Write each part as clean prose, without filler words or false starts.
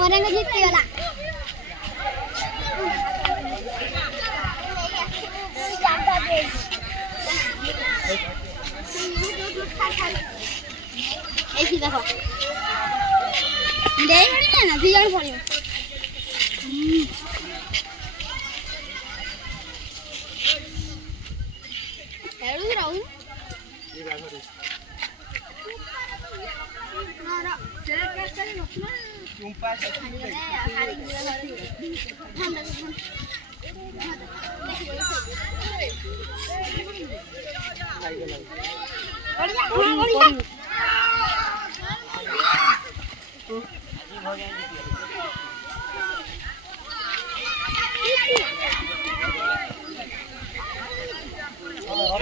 मोरेंगे जीतती वाला ऐसी देखो देख रही है ना दिया पड़ी हेलो राहुल ना चल कैसे करें ना तुम पास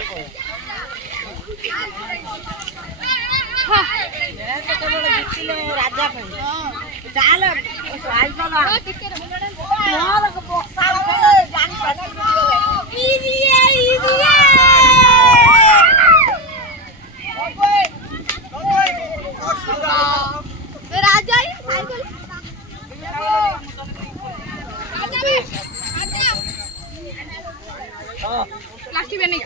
राजा चाल प्लास्टिक में नहीं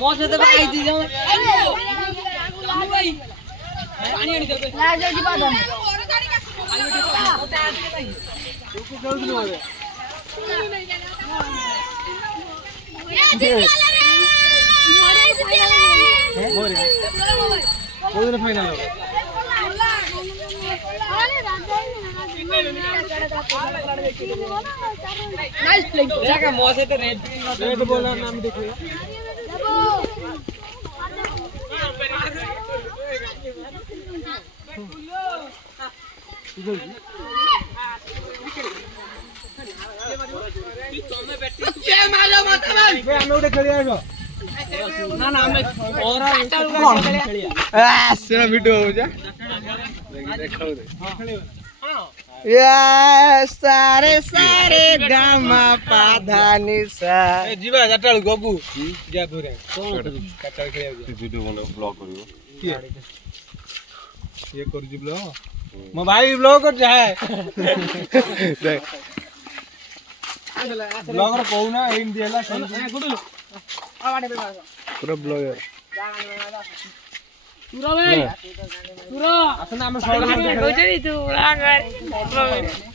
मौत से तो आई थी जाओ पानी आनी दो ला जाओ जी बात है नाइस प्ले जाका मौत से तो रेड बोला नाम देखो सारे सारे गामा पाधानी सा जीवा जटाळू गबू जा पुरे कोन कटाळ खेळ वीडियो बना ब्लॉग करियो ये कर जी ब्लॉग म भाई ब्लॉग कर जाए देख ब्लॉगर कहू ना इन दिला गुडू आ वाडे पूरा ब्लॉगर पूरा भाई पूरा असना हम सोडा हम कहते तू ब्लॉगर